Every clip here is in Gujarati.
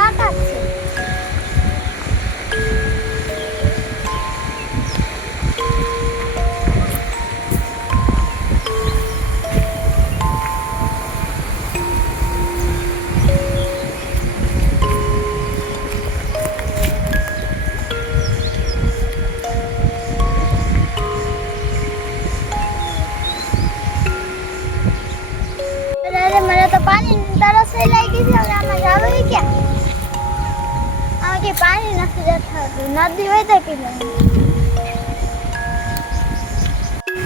કાકા છે. મને તો પાણી તરસ લાગી છે. હવે આમાં જાવે ક્યાં? આમાં કે પાણી નથી જતું. નદી હોય તો પી લે.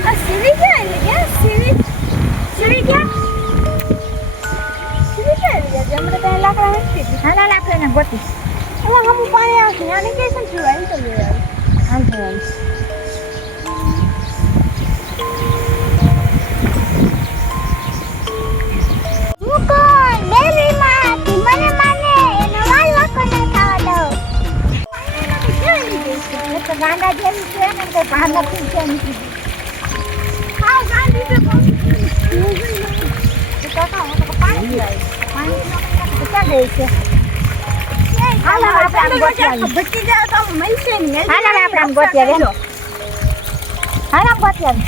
આ સીવી ક્યાં આવી ગયા? સીવી ક્યાં? સીવી ક્યાં આવી ગયા? જમણે ત્યાં લાકડા નથી. નાના લાકડા ને ગોતી એમાં હમું પાણી આવશે. આને કઈ છે પીવા? તો લઈ આવે. હાલ તો હાલ. ગાંડા જેવી છે ને તો ભાન નથી છે નથી. હા ગાંડી છે પણ કાકા હું તો પાણી પીવાય. પાણી નો ક્યાં ગઈ છે? હાલ આપણે આમ ગોત્યા ભટકી જાય તો મળશે ને. હાલ આપણે આમ ગોત્યા વેલો. હાલ આમ ગોત્યા.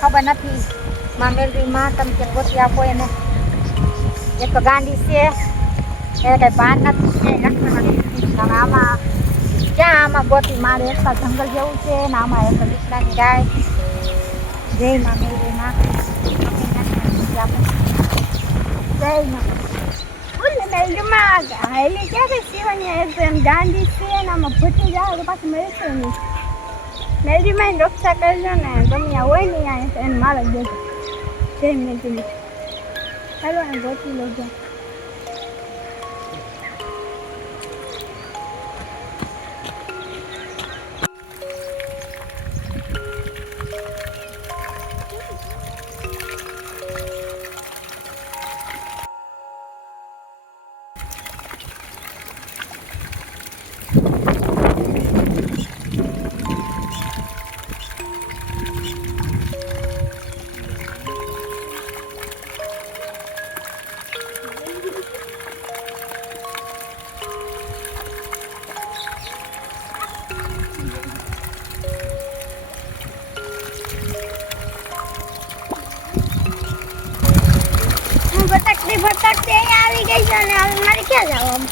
ખબર નથી માં મેલવી માં તમે કે ગોતી આપો એને. એક તો ગાંડી છે એને કઈ ભાન નથી આમાં ક્યાં આમાં ગોતી મારે એકતા જંગલ જેવું છે ને આમાં એક દીકરાની ગાય. જય માં મેલવી માં જય માં. મેલડીમાં હાલી ક્યાં કઈ સીવાની એમ ગાંડી છે ને આમાં ભટકી જાય તો પાછું મળશે નહીં. મેલડીમાં રક્ષા કરજો ને ગમે હોય ને અહીંયા એને મારે દેજો. જય મેલડી. ચાલો એને ગોતી લેજો. ભટકતે અહીંયા આવી ગઈ છે અને હવે મારે ક્યાં જવાનું?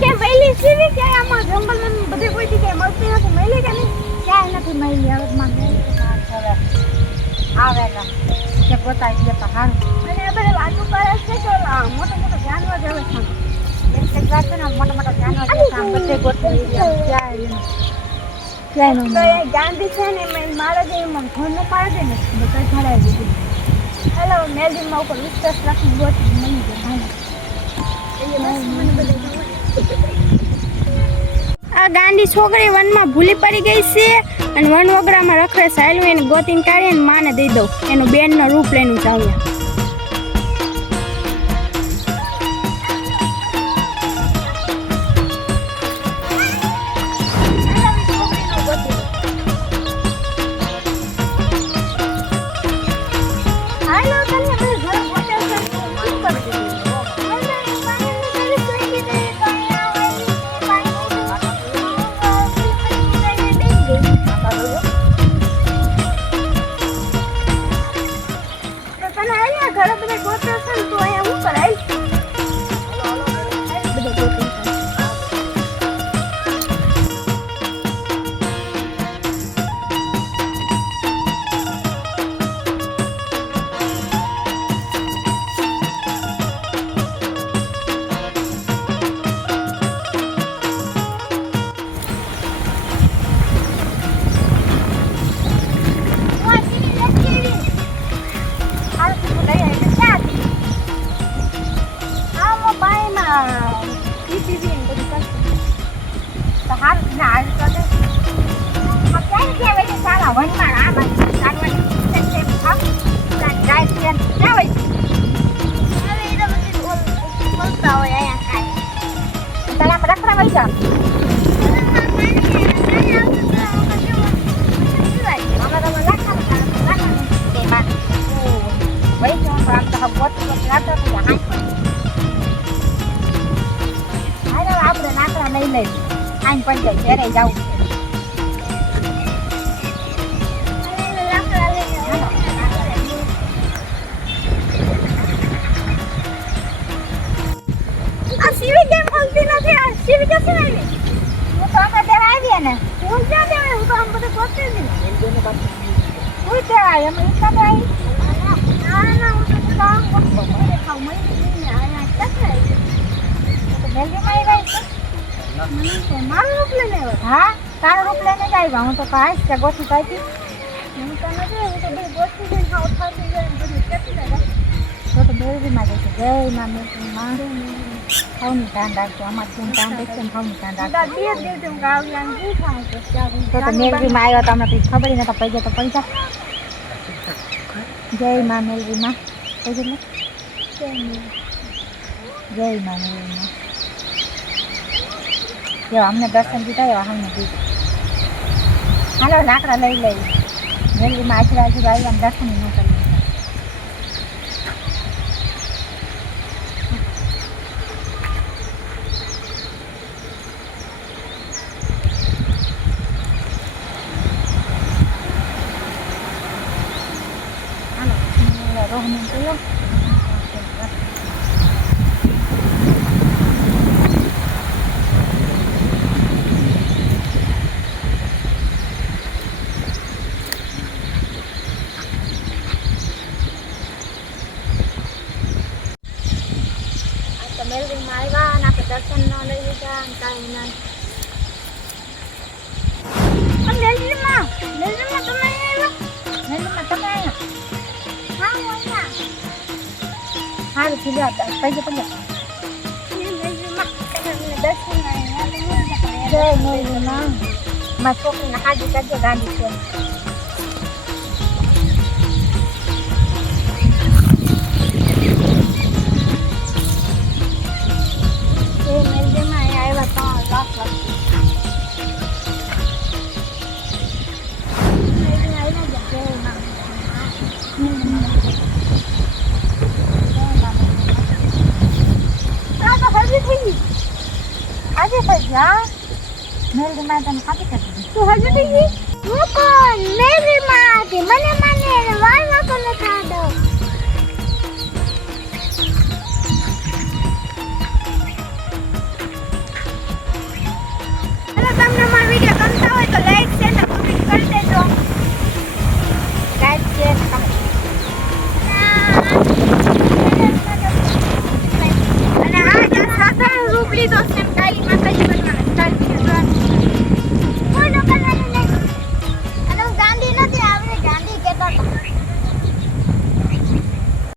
કે વહેલી સીવી કે આમાં જંગલમાં બધે કોઈ જગ્યાએ મળતી નથી. મળી કે નહીં? ક્યાંય નથી મળી. હવે માં આવે કે પોતાની જતા સારું. અને એ બધા વાતો કરે છે કે મોટા મોટા જાનવર જેવા છે. એક વાત છે ને મોટા મોટા જાનવર બધે ગોઠવી ક્યાંય ગાંધી છે ને એમાં મારા જે એમાં ઘરનું પાડે છે ને બધા ઘડાવી દીધું. હેલો મેલડીમાં ઉપર વિશ્વાસ રાખીને ગોઠવી મળી જાય. આ ગાંડી છોકરી વનમાં ભૂલી પડી ગઈ છે અને વન વગરામાં રખડે સાયલું એને ગોતીને કાઢીને માને દઈ દઉં. એનું બેનનો રૂપ લઈને ચાવ્યા. અહીંયા વનમાં આ બાજુ ચાલવાની છે ખાવ ગાય છે ક્યાં હોય છે હવે એ તો બધું બોલતા હોય અહીંયા તારે આમ રખડા વઈ જા અમે તમે લાખા કે માં વઈ જો આમ તો બોટ લાતો તો હાઈ હાલો આપણે નાકડા લઈ લઈ આઈન પડી જાય ઘરે જાવું આ સીવી કેમ બોલતી નથી આ સીવી ક્યાંથી આવી હું તો અમે દેવા આવીએ ને હું ક્યાં દેવાય હું તો આમ બધું ગોતતી હતી હું ત્યાં અમે ઈચ્છા તો આવી ના હું તો કામ કરતો ખાવ મળી ને અહીંયા ક્યાંથી આવી તો મેલડીમાં આવી છે મને તો મારું રૂપ લઈને આવ્યો હા તારો રૂપ લઈને જ આવ્યા હું તો કાંઈ કે ગોઠી કાઢી હું તો નથી હું તો બધી ગોતતી જઈને ખાવ થાતી જાય બધું ક્યાંથી જાય તો મેલડીમાં જશે જય માં મેલડીમાં ખાવનું ધ્યાન રાખજો અમારે શું ધ્યાન રાખશે ને ખાવનું ધ્યાન રાખજો દાદી જ દેતી હું ગાવલાને શું ખાવ તો ત્યાં તો મેલડીમાં આવ્યો તો અમને કંઈ ખબર નતા પૈસા તો પૈસા જય માં મેલડીમાં પૈસા ને જય માં મેલડીમાં જો અમને દર્શન દીધા એવા અમને દીધું હાલો લાકડા લઈ લઈ મેલડીમાં આજુબાજુ આવી આમ દર્શન ન કરી રોહન તો મેલડીમાં આવ્યા અને આપણે દર્શન ન લઈ લીધા અને કાંઈ ના મેલડીમાં તમે આવ્યા મેલડીમાં તમે આવ્યા હા હું અહીંયા સારું પીલ્યા પૈસા પડ્યા મેલડીમાં તમે અમને દર્શન આવ્યા જય મેલડીમાં મારી છોકરીને હાજી કરજો ગાંધી છે મેલડીમાં આવ્યા 3 લાખ આજે પછી હા મેલડીમાં તમે ખાતી કરી તું હજુ થઈ ગઈ હું કોણ મેલડીમાં હતી મને મને વાળવા કોને ખાધો અને તમને મારો વિડીયો ગમતો હોય તો લાઈક શેર અને કમેન્ટ કરી દેજો લાઈક છે ને કમેન્ટ અને આ જે સાધારણ રૂપ લીધો છે